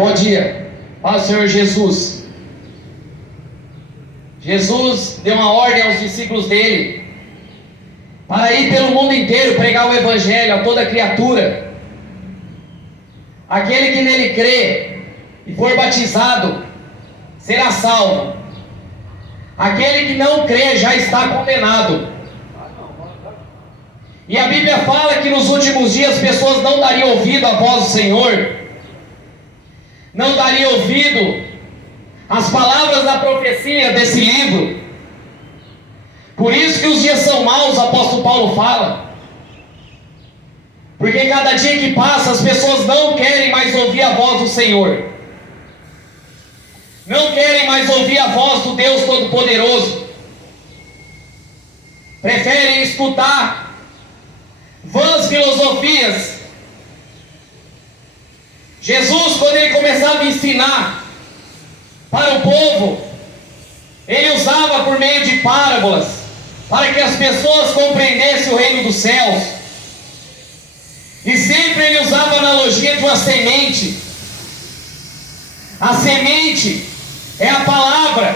Bom dia, paz do Senhor Jesus. Jesus deu uma ordem aos discípulos dele para ir pelo mundo inteiro pregar o Evangelho a toda criatura. Aquele que nele crê e for batizado será salvo. Aquele que não crê já está condenado. E a Bíblia fala que nos últimos dias as pessoas não dariam ouvido à voz do Senhor, não dariam ouvido às palavras da profecia desse livro. Por isso que os dias são maus, o apóstolo Paulo fala. Porque cada dia que passa as pessoas não querem mais ouvir a voz do Senhor, não querem mais ouvir a voz do Deus Todo-Poderoso, preferem escutar vãs filosofias. Jesus, quando ele começava a ensinar para o povo, ele usava por meio de parábolas, para que as pessoas compreendessem o reino dos céus. E sempre ele usava a analogia de uma semente. A semente é a palavra.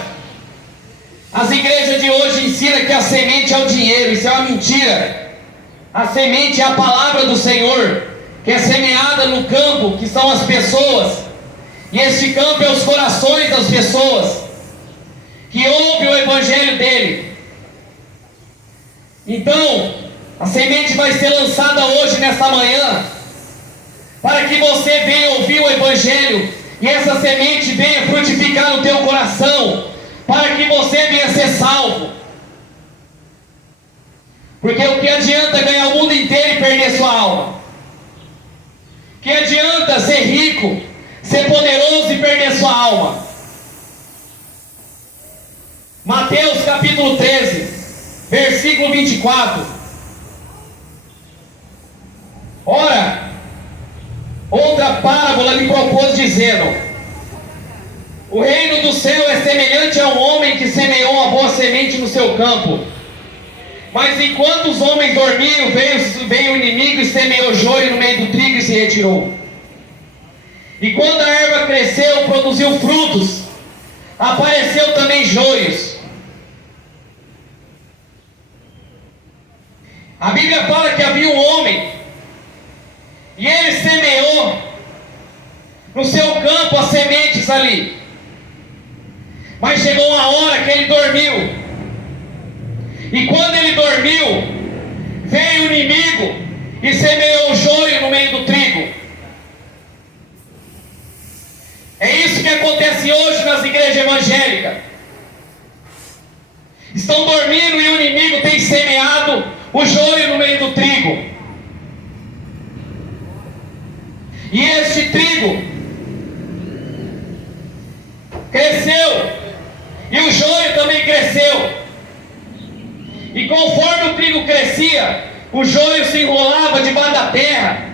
As igrejas de hoje ensinam que a semente é o dinheiro. Isso é uma mentira. A semente é a palavra do Senhor, que é semeada no campo, que são as pessoas. E este campo é os corações das pessoas que ouvem o Evangelho dele. Então, a semente vai ser lançada hoje, nesta manhã, para que você venha ouvir o Evangelho e essa semente venha frutificar no teu coração, para que você venha ser salvo. Porque o que adianta ganhar o mundo inteiro e perder sua alma? O que adianta ser rico, ser poderoso e perder sua alma? Mateus capítulo 13, versículo 24. Ora, outra parábola lhe propôs, dizendo: o reino do céu é semelhante a um homem que semeou uma boa semente no seu campo. Mas enquanto os homens dormiam, veio o inimigo e semeou joio no meio do trigo e se retirou. E quando a erva cresceu, produziu frutos, apareceu também joios. A Bíblia fala que havia um homem, e ele semeou no seu campo as sementes ali. Mas chegou uma hora que ele dormiu. E quando ele dormiu, veio o inimigo e semeou o joio no meio do trigo. É isso que acontece hoje nas igrejas evangélicas. Estão dormindo e o inimigo tem semeado o joio no meio do trigo. E este trigo cresceu, e o joio também cresceu. E conforme o trigo crescia, o joio se enrolava debaixo da terra,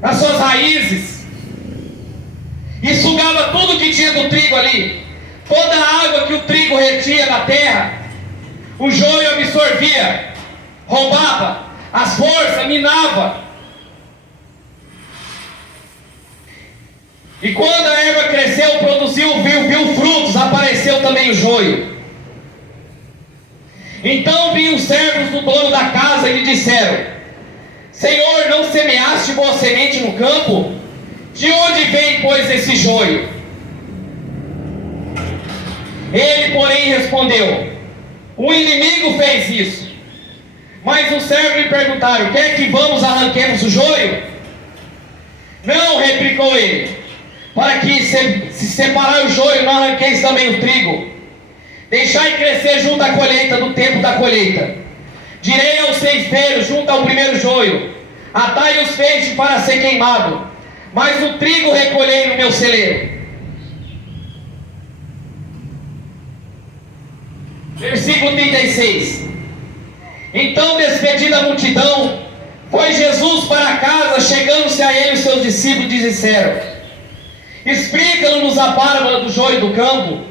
nas suas raízes, e sugava tudo que tinha do trigo ali. Toda a água que o trigo retinha na terra, o joio absorvia, roubava as forças, minava. E quando a erva cresceu, produziu, viu frutos, apareceu também o joio. Então vinham os servos do dono da casa e lhe disseram: Senhor, não semeaste boa semente no campo? De onde vem, pois, esse joio? Ele, porém, respondeu: o inimigo fez isso. Mas os servos lhe perguntaram: quer que vamos arranquemos o joio? Não, replicou ele, para que se separar o joio, não arranqueis também o trigo. Deixai crescer junto à colheita, do tempo da colheita. Direi aos ceifeiros, junto ao primeiro joio: atai os feixes para ser queimado, mas o trigo recolhei no meu celeiro. Versículo 36. Então, despedida a multidão, foi Jesus para casa. Chegando-se a ele, os seus discípulos disseram: explica-nos a parábola do joio do campo.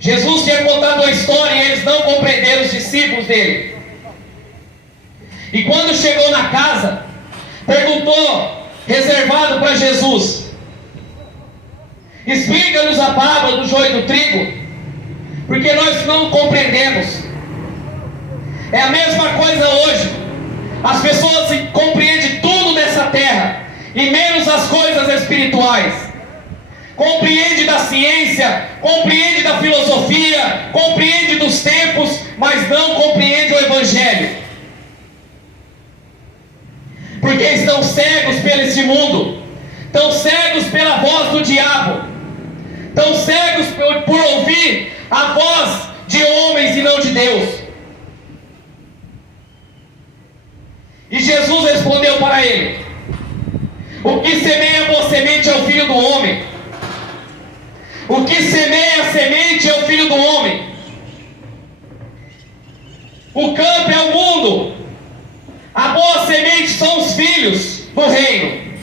Jesus tinha contado a história e eles não compreenderam, os discípulos dele. E quando chegou na casa, perguntou, reservado para Jesus: explica-nos a parábola do joio do trigo, porque nós não compreendemos. É a mesma coisa hoje. As pessoas compreendem tudo dessa terra e menos as coisas espirituais. Compreende da ciência, compreende da filosofia, compreende dos tempos, mas não compreende o Evangelho. Porque estão cegos pelo esse mundo, estão cegos pela voz do diabo, estão cegos por ouvir a voz de homens e não de Deus. E Jesus respondeu para ele: o que semeia boa semente é o Filho do Homem. O que semeia a semente é o Filho do Homem. O campo é o mundo. A boa semente são os filhos do reino.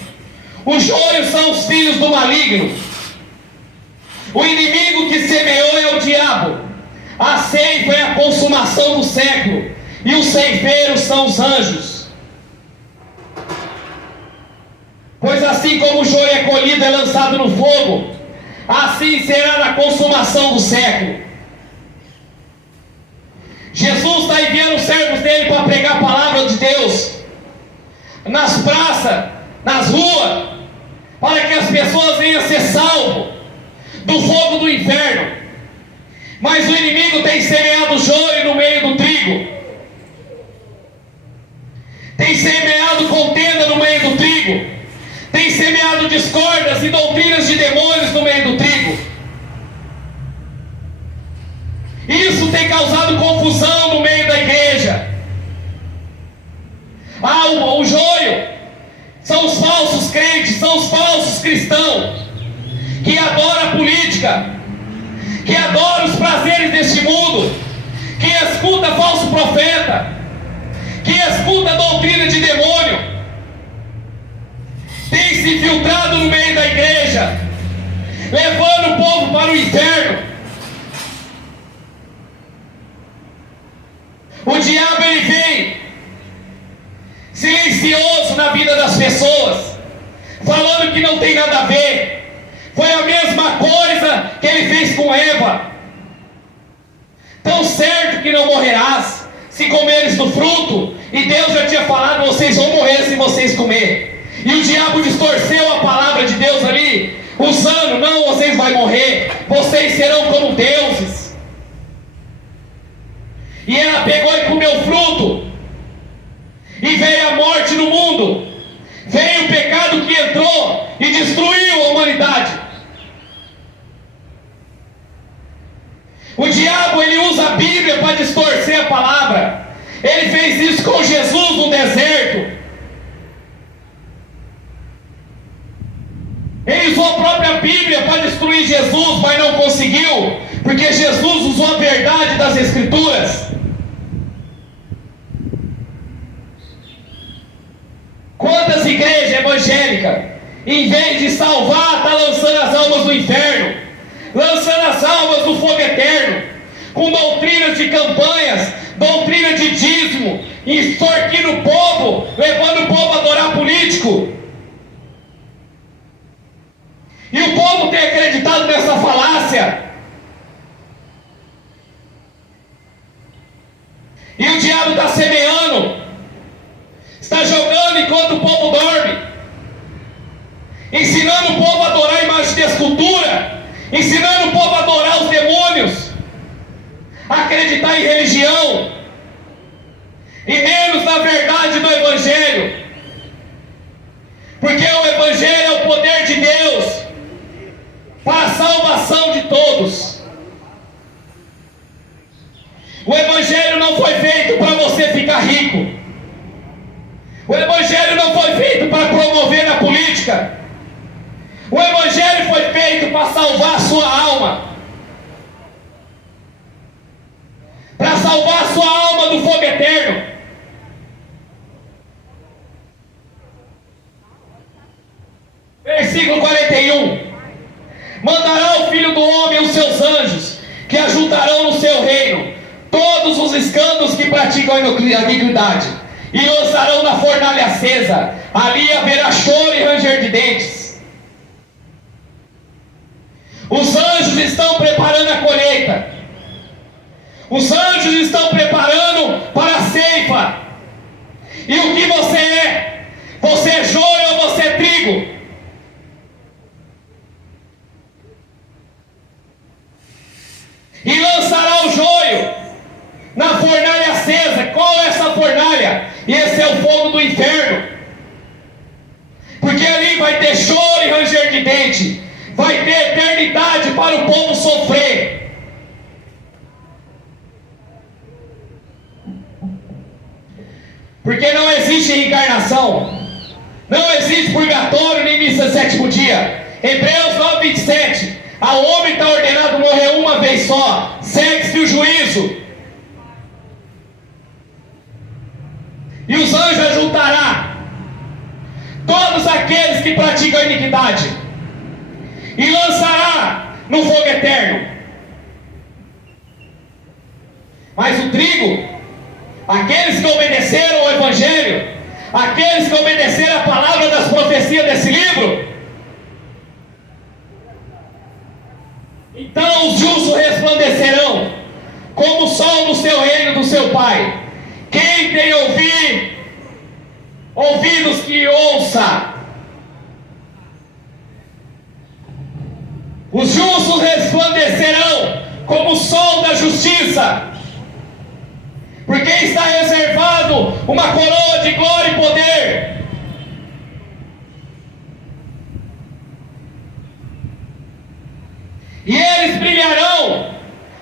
Os joios são os filhos do maligno. O inimigo que semeou é o diabo. A ceifa é a consumação do século, e os ceifeiros são os anjos. Pois assim como o joio é colhido e é lançado no fogo, assim será na consumação do século. Jesus está enviando os servos dele para pregar a palavra de Deus nas praças, nas ruas, para que as pessoas venham a ser salvas do fogo do inferno. Mas o inimigo tem semeado joio no meio do trigo, tem semeado contenda no meio do trigo, tem semeado discórdias e doutrinas de demônios no meio do trigo. Isso tem causado confusão no meio da igreja. O joio são os falsos crentes, são os falsos cristãos, que adoram a política, que adoram os prazeres deste mundo, que escuta falso profeta, que escuta a doutrina de demônio. Tem se infiltrado no meio da igreja, levando o povo para o inferno. O diabo, ele vem silencioso na vida das pessoas, falando que não tem nada a ver. Foi a mesma coisa que ele fez com Eva: tão certo que não morrerás se comeres do fruto, e Deus já tinha falado: vocês vão morrer se vocês comerem. E o diabo distorceu a palavra de Deus ali, usando: não, vocês vão morrer, vocês serão como deuses. E ela pegou e comeu deu fruto. E veio a morte no mundo. Veio o pecado que entrou e destruiu a humanidade. O diabo, ele usa a Bíblia para distorcer a palavra. Ele fez isso com Jesus no deserto. Ele usou a própria Bíblia para destruir Jesus, mas não conseguiu, porque Jesus usou a verdade das Escrituras. Quantas igrejas evangélicas, em vez de salvar, está lançando as almas do inferno, lançando as almas do fogo eterno, com doutrinas de campanhas, doutrina de dízimo, extorquindo o povo, levando o povo a adorar político. E o povo tem acreditado nessa falácia. E o diabo está semeando, está jogando enquanto o povo dorme, ensinando o povo a adorar a imagem de escultura, ensinando o povo a adorar os demônios, a acreditar em religião, e menos na verdade do Evangelho. Porque o Evangelho é o poder de Deus para a salvação de todos. O Evangelho não foi feito para você ficar rico. O Evangelho não foi feito para promover na política. O Evangelho foi feito para salvar a sua alma, para salvar a sua alma do fogo eterno. Versículo 41. Mandará o Filho do Homem os seus anjos, que ajuntarão no seu reino todos os escândalos que praticam a iniquidade, e lançarão na fornalha acesa. Ali haverá choro e ranger de dentes. Os anjos estão preparando a colheita. Os anjos estão preparando para a ceifa. E o que você é? Você é joio ou você é trigo? E lançará o joio na fornalha acesa. Qual é essa fornalha? Esse é o fogo do inferno. Porque ali vai ter choro e ranger de dente. Vai ter eternidade para o povo sofrer. Porque não existe reencarnação, não existe purgatório nem missa sétimo dia. Hebreus 9:27. Ao homem está ordenado morrer uma vez só, segue-se o juízo. E os anjos ajuntará todos aqueles que praticam a iniquidade, e lançará no fogo eterno. Mas o trigo, aqueles que obedeceram ao Evangelho, aqueles que obedeceram a palavra das profecias desse livro, então os justos resplandecerão como o sol no seu reino do seu Pai. Quem tem ouvidos que ouça. Os justos resplandecerão como o sol da justiça, porque está reservado uma coroa de glória e poder. E eles brilharão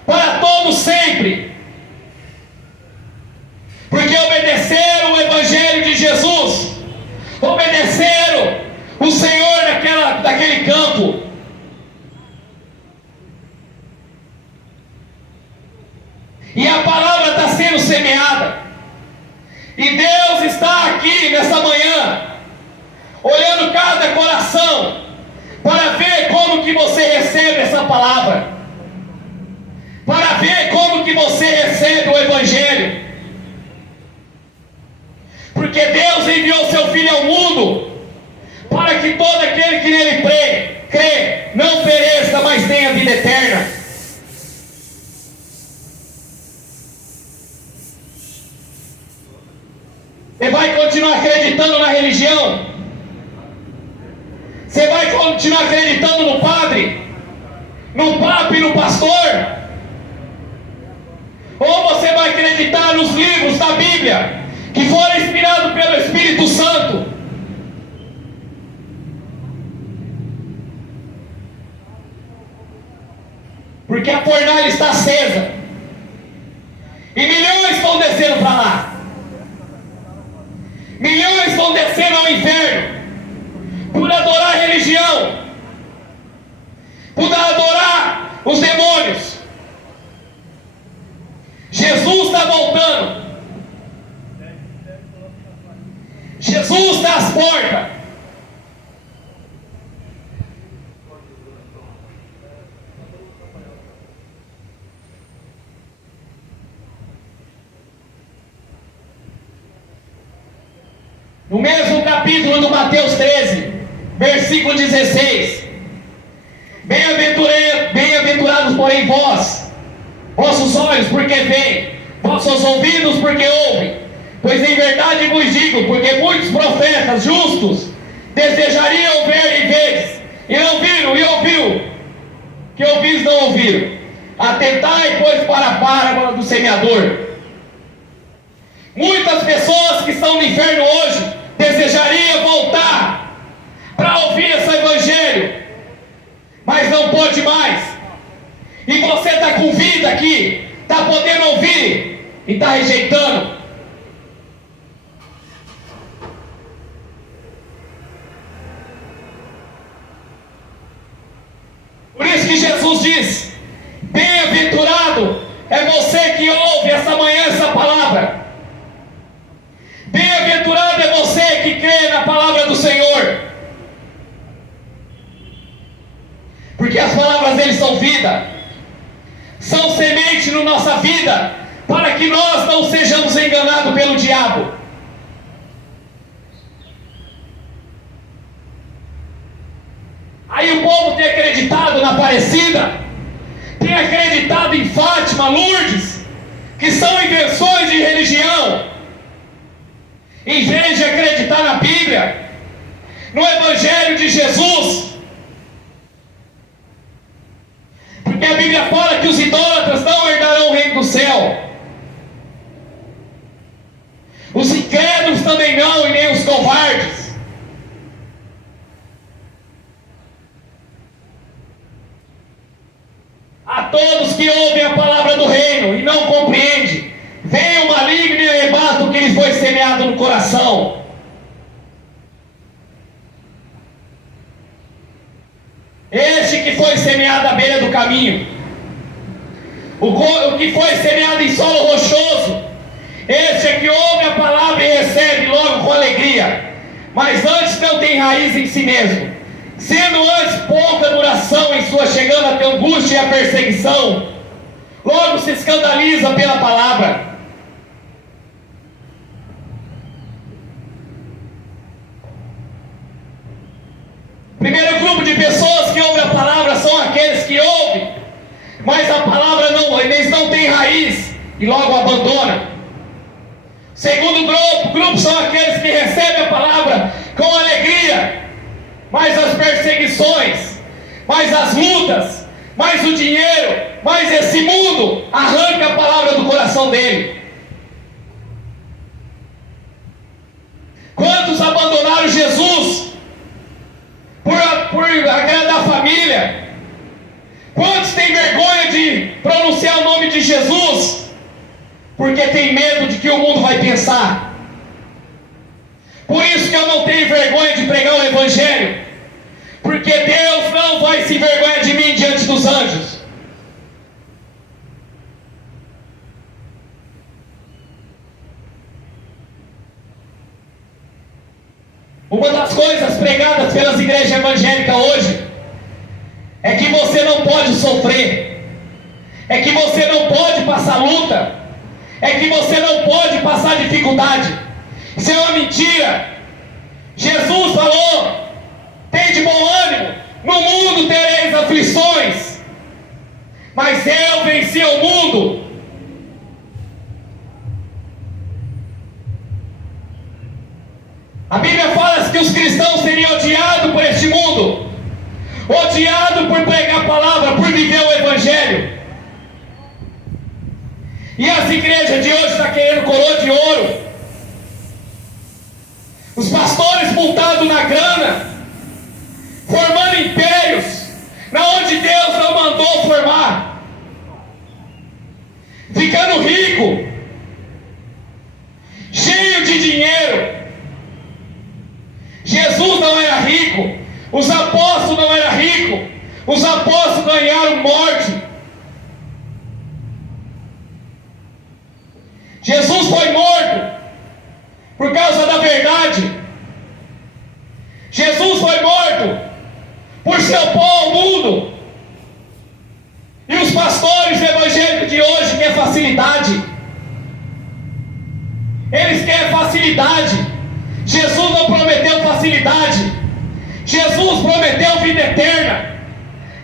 para todos sempre, porque obedeceram o Evangelho de Jesus, obedeceram o Senhor daquele campo. E a palavra está sendo semeada. E Deus está aqui nessa manhã, olhando cada coração, para ver como que você recebe essa palavra, para ver como que você recebe o Evangelho. Porque Deus enviou seu Filho ao mundo, para que todo aquele que nele crê, não pereça, mas tenha vida eterna. Você vai continuar acreditando na religião? Você vai continuar acreditando no padre, no papa e no pastor? Ou você vai acreditar acreditar nos livros da Bíblia, que foram inspirados pelo Espírito Santo. Porque a fornalha está acesa. E milhões estão descendo para lá. Milhões estão descendo ao inferno por adorar a religião, por adorar os demônios. Jesus está voltando. Jesus está às portas. No mesmo capítulo do Mateus 13, versículo 16: Bem-aventurados, porém, vossos olhos, porque veem, vossos ouvidos, porque ouvem. Pois em verdade vos digo, porque muitos profetas justos desejariam ver e vedes, e não viram, e ouviu, que ouvis não ouviram. Atentai, pois, para a parábola do semeador. Muitas pessoas que estão no inferno hoje desejariam voltar para ouvir esse evangelho, mas não pode mais. E você está com vida aqui, está podendo ouvir e está rejeitando. Por isso que Jesus diz: bem-aventurado é você que ouve essa manhã essa palavra. Bem-aventurado é você que crê na palavra do Senhor. Porque as palavras dele são vida, são semente na nossa vida, para que nós não sejamos enganados pelo diabo. Aí o povo tem acreditado na Aparecida, tem acreditado em Fátima, Lourdes, que são invenções de religião, em vez de acreditar na Bíblia, no Evangelho de Jesus. Porque a Bíblia fala que os idólatras não herdarão o reino do céu. Os incrédulos também não, e nem os covardes. A todos que ouvem a palavra do reino e não compreendem, vem o maligno e arrebata o que lhes foi semeado no coração. Este que foi semeado à beira do caminho, o que foi semeado em solo rochoso, este é que ouve a palavra e recebe logo com alegria, mas antes não tem raiz em si mesmo, sendo antes pouca duração em sua chegando até a angústia e a perseguição, logo se escandaliza pela palavra. Primeiro grupo de pessoas que ouvem a palavra são aqueles que ouvem, mas a palavra eles não têm raiz e logo abandonam. Segundo grupo são aqueles que recebem a palavra com alegria, mas as perseguições, mas as lutas, mas o dinheiro, mas esse mundo arranca a palavra do coração dele. Quantos abandonaram Jesus por agradar a família? Quantos têm vergonha de pronunciar o nome de Jesus porque tem medo de que o mundo vai pensar? Por isso que eu não tenho vergonha de pregar o Evangelho, porque Deus não vai se envergonhar de mim diante dos anjos. Uma das coisas pregadas pelas igrejas evangélicas hoje é que você não pode sofrer, é que você não pode passar luta, é que você não pode passar dificuldade. Isso é uma mentira. Jesus falou: tem de bom ânimo, no mundo tereis aflições, mas eu venci o mundo. A Bíblia fala que os cristãos seriam odiados por este mundo, odiados por pregar a palavra, por viver o Evangelho. E as igrejas de hoje estão querendo coroa de ouro. Os pastores multados na grana, formando impérios, na onde Deus não mandou formar, ficando rico, cheio de dinheiro. Jesus não era rico, os apóstolos não eram ricos, os apóstolos ganharam morte. Jesus foi morto por causa da verdade. Jesus foi morto por se opor ao mundo. E os pastores evangélicos de hoje querem facilidade. Eles querem facilidade. Jesus não prometeu facilidade. Jesus prometeu vida eterna.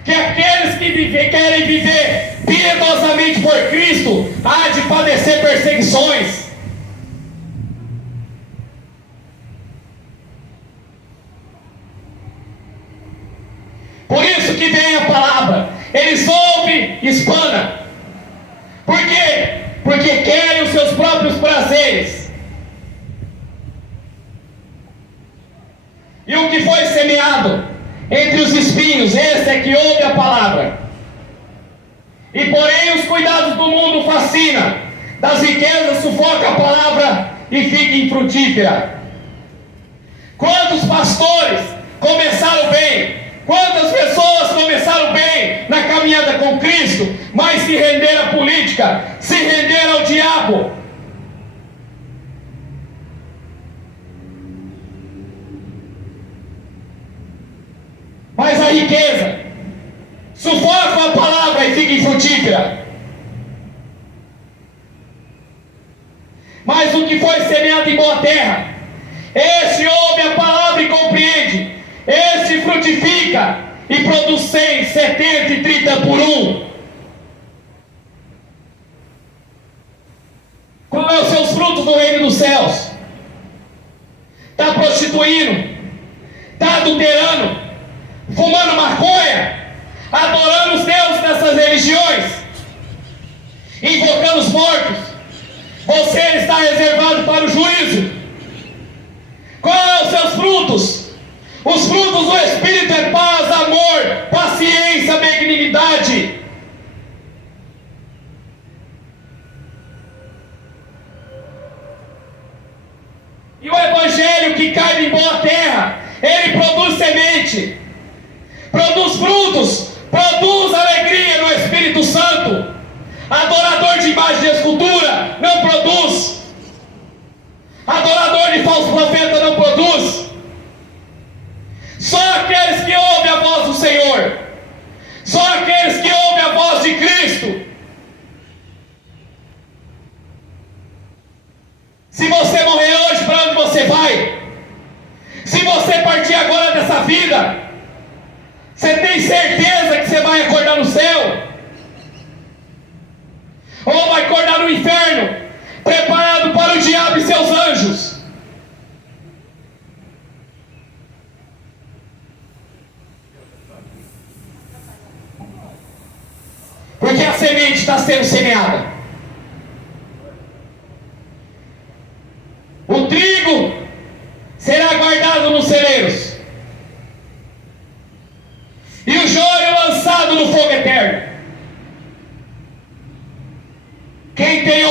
Que aqueles que querem viver piedosamente por Cristo há de padecer perseguições. Por isso que vem a palavra. Eles ouvem, espana. Por quê? Porque querem os seus próprios prazeres. E o que foi semeado entre os espinhos, esse é que ouve a palavra. E porém os cuidados do mundo fascinam, das riquezas sufoca a palavra e fica infrutífera. Quantos pastores começaram bem? Quantas pessoas começaram bem na caminhada com Cristo, mas se renderam à política, se renderam ao diabo? Mas a riqueza sufoca a palavra e fica infrutífera. Mas o que foi semeado em boa terra, esse ouve a palavra e compreende, esse frutifica e produz 100, 70 e 30 por um. Qual é os seus frutos no reino dos céus? Está prostituindo, está adulterando, fumando maconha, adorando os deuses dessas religiões, invocando os mortos. Você está reservado para o juízo. Qual é os seus frutos? Os frutos do Espírito é paz, amor, paciência, benignidade. E o Evangelho que cai em boa terra, ele produz semente, produz frutos, produz alegria no Espírito Santo. Adorador de imagem de escultura não produz. Adorador de falso profeta não produz. Só aqueles que ouvem a voz do Senhor, só aqueles que ouvem a voz de Cristo. Se você morrer hoje, para onde você vai? Se você partir agora dessa vida, você tem certeza que você vai acordar no céu? Ou vai acordar no inferno, preparado para o diabo e seus anjos? Porque a semente está sendo semeada. O trigo será guardado nos celeiros, e o joio lançado no fogo eterno. Quem tem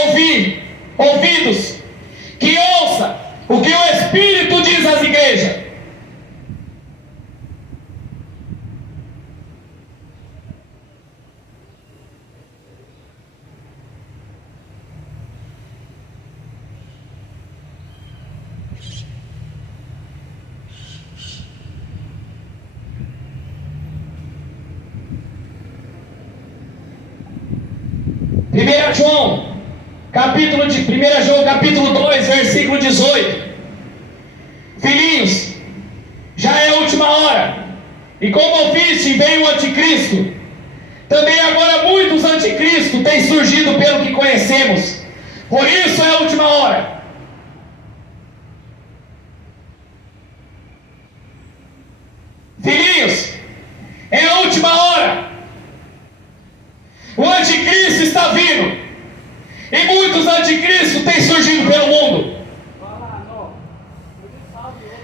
ouvidos, que ouça o que o Espírito diz às igrejas. João, Primeira João capítulo 2, versículo 18. Filhinhos, já é a última hora, e como ouviste, veio o anticristo. Também agora muitos anticristos têm surgido pelo que conhecemos. Por isso é a última hora. Filhinhos, é a última hora. O anticristo está vindo. E muitos anticristos têm surgido pelo mundo.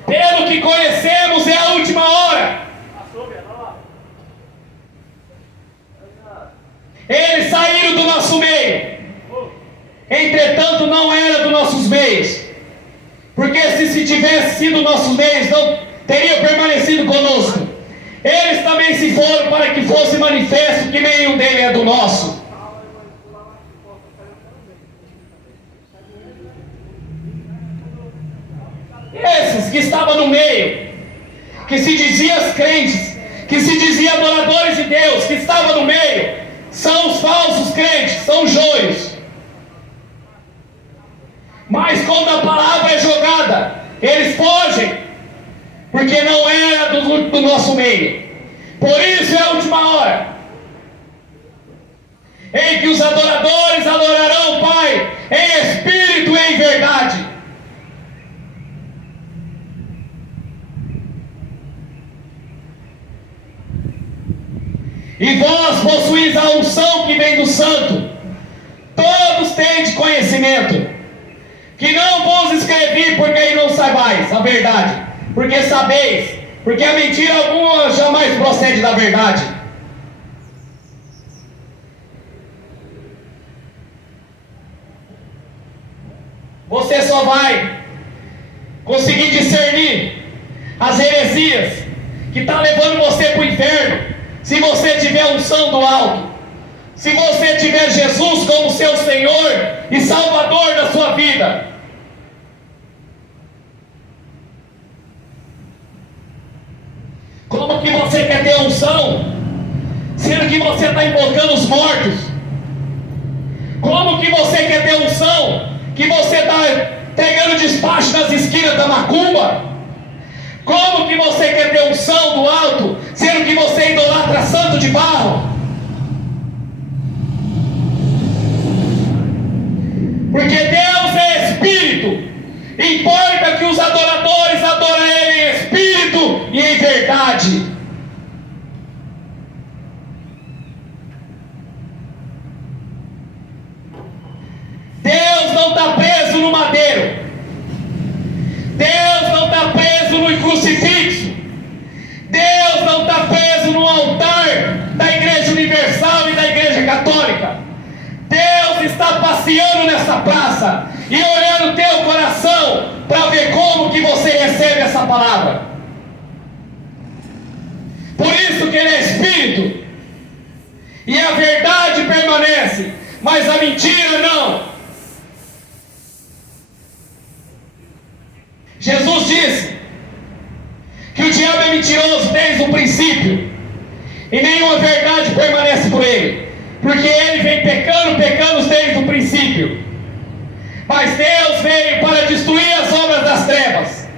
Pelo que conhecemos, é a última hora. Eles saíram do nosso meio, entretanto não era dos nossos meios, porque se tivesse sido nossos meios, não teria permanecido conosco. Eles também se foram para que fosse manifesto que nenhum deles é do nosso. Esses que estavam no meio, que se diziam crentes, que se diziam adoradores de Deus, que estavam no meio, são os falsos crentes, são os joios. Mas quando a palavra é jogada, eles fogem, porque não era do nosso meio. Por isso é a última hora, em que os adoradores adorarão o Pai em espírito e em verdade. E vós possuís a unção que vem do Santo. Todos têm de conhecimento, que não vos escrevi porque aí não saibais a verdade, porque sabeis, porque a mentira alguma jamais procede da verdade. Você só vai conseguir discernir as heresias que estão levando você para o inferno se você tiver unção do alto, se você tiver Jesus como seu Senhor e Salvador da sua vida. Como que você quer ter unção, sendo que você está invocando os mortos? Como que você quer ter unção, que você está pegando despacho nas esquinas da macumba? Como que você quer ter unção do alto, sendo que você idolatra santo de barro? Porque Deus é Espírito. Importa que os adoradores adorem Ele em Espírito e em verdade. Deus não está preso no madeiro. Deus não está preso no crucifixo. Deus não está preso no altar da Igreja Universal e da Igreja Católica. Deus está passeando nessa praça e olhando teu coração para ver como que você recebe essa palavra. Por isso que Ele é Espírito e a verdade permanece, mas a mentira não. Jesus disse que o diabo é mentiroso desde o princípio e nenhuma verdade permanece por ele, porque ele vem pecando desde o princípio. Mas Deus veio para destruir as obras das trevas.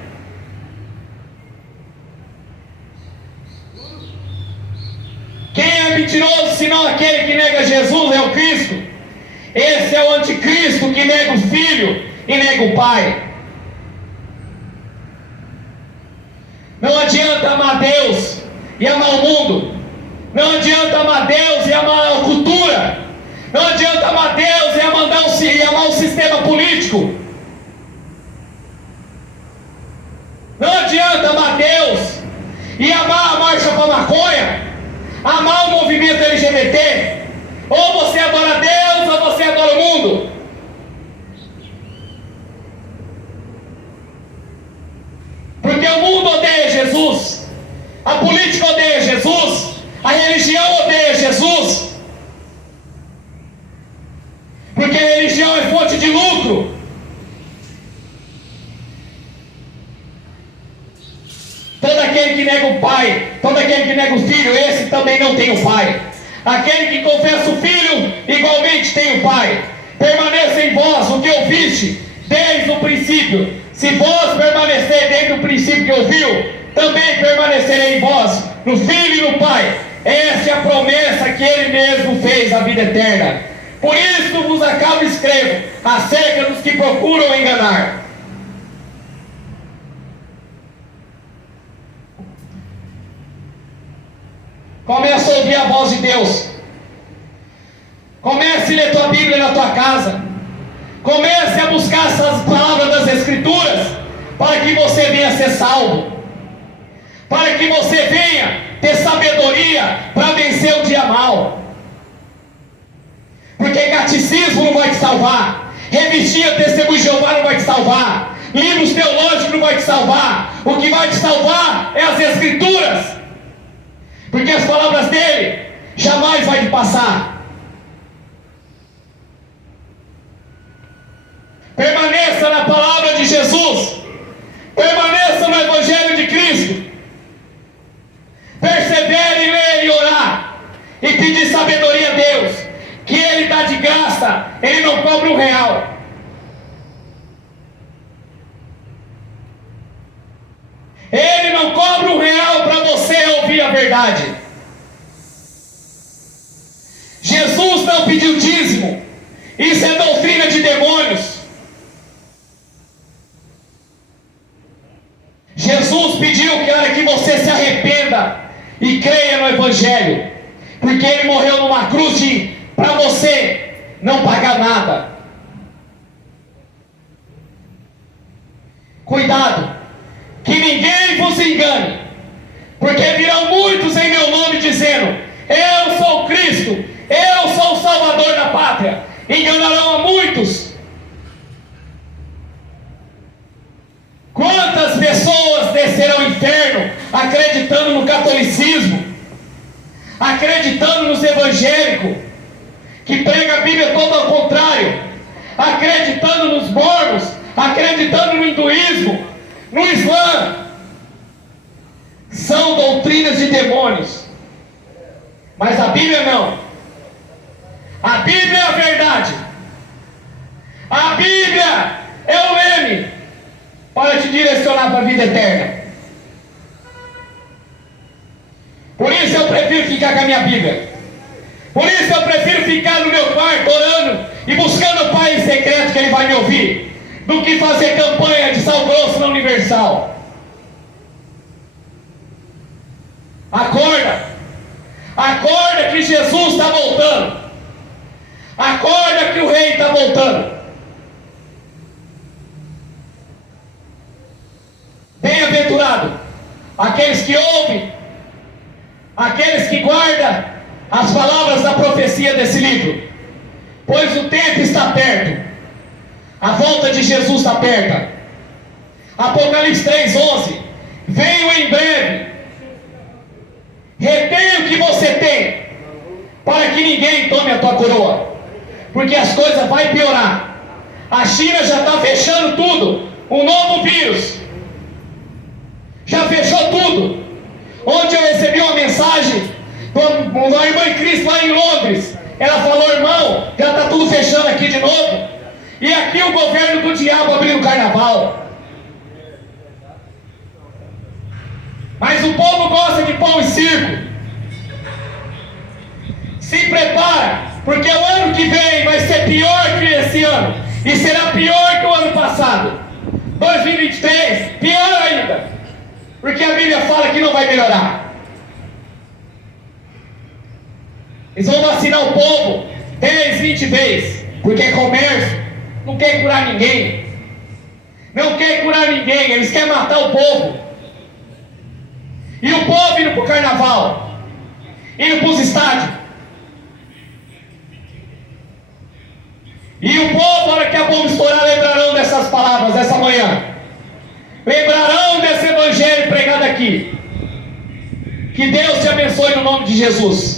Quem é mentiroso senão aquele que nega Jesus é o Cristo? Esse é o anticristo que nega o Filho e nega o Pai. Não adianta amar Deus e amar o mundo. Não adianta amar Deus e amar a cultura. Não adianta amar Deus e amar o sistema político. Não adianta amar Deus e amar a marcha para maconha, amar o movimento LGBT. Ou você adora Deus ou você adora o mundo. Porque o mundo odeia Jesus, a política odeia Jesus, a religião odeia Jesus. Porque a religião é fonte de lucro. Todo aquele que nega o Pai, todo aquele que nega o Filho, esse também não tem o Pai. Aquele que confessa o Filho, igualmente tem o Pai. Permaneça em vós o que ouviste desde o princípio. Se vós permanecer desde o princípio que ouviu, também permanecerei em vós, no Filho e no Pai. Essa é a promessa que Ele mesmo fez, a vida eterna. Por isso vos acabo escrevo acerca dos que procuram enganar. Começa a ouvir a voz de Deus. Comece a ler tua Bíblia na tua casa. Comece a buscar essas palavras das Escrituras para que você venha ser salvo, para que você venha ter sabedoria para vencer o dia mal. Porque catecismo não vai te salvar, revistinha Testemunho de Jeová não vai te salvar, livros teológicos não vai te salvar. O que vai te salvar é as Escrituras, porque as palavras dele jamais vai te passar. Permaneça na palavra de Jesus, permaneça no Evangelho de Cristo, persevere em ler e orar e pedir sabedoria a Deus, que Ele dá de graça, Ele não cobra R$1. Ele não cobra R$1 para você ouvir a verdade. Jesus não pediu dízimo, isso é doutrina de demônios. Jesus pediu que você se arrependa e creia no Evangelho, porque Ele morreu numa cruz para você não pagar nada. Cuidado, que ninguém vos engane, porque virão muitos em meu nome dizendo: eu sou Cristo, eu sou o Salvador da pátria. Enganarão a muitos. Quantas pessoas descerão ao inferno acreditando no catolicismo, acreditando nos evangélicos, que prega a Bíblia todo ao contrário, acreditando nos mormons, acreditando no hinduísmo, no Islã. São doutrinas de demônios. Mas a Bíblia não. A Bíblia é a verdade. A Bíblia é o leme para te direcionar para a vida eterna. Por isso eu prefiro ficar com a minha Bíblia. Por isso eu prefiro ficar no meu quarto orando e buscando o Pai em secreto, que Ele vai me ouvir, do que fazer campanha de sal grosso na Universal. Acorda. Acorda que Jesus está voltando. Acorda que o Rei está voltando. Bem-aventurado aqueles que ouvem, aqueles que guardam as palavras da profecia desse livro, pois o tempo está perto, a volta de Jesus está perto. Apocalipse 3:11: venho em breve, retém o que você tem, para que ninguém tome a tua coroa, porque as coisas vão piorar. A China já está fechando tudo, um novo vírus já fechou tudo. Ontem eu recebi uma mensagem de uma irmã em Cristo lá em Londres. Ela falou: irmão, já está tudo fechando aqui de novo. E aqui o governo do diabo abriu o carnaval. Mas o povo gosta de pão e circo. Se prepara, porque o ano que vem vai ser pior que esse ano. E será pior que o ano passado. 2023, pior ainda. Porque a Bíblia fala que não vai melhorar. Eles vão vacinar o povo 10, 20 vezes, porque é comércio, não quer curar ninguém. Não quer curar ninguém, eles querem matar o povo. E o povo indo para o carnaval, indo para os estádios. E o povo, na hora que a bomba estourar, lembrarão dessas palavras dessa manhã. Lembrarão desse evangelho pregado aqui. Que Deus te abençoe no nome de Jesus.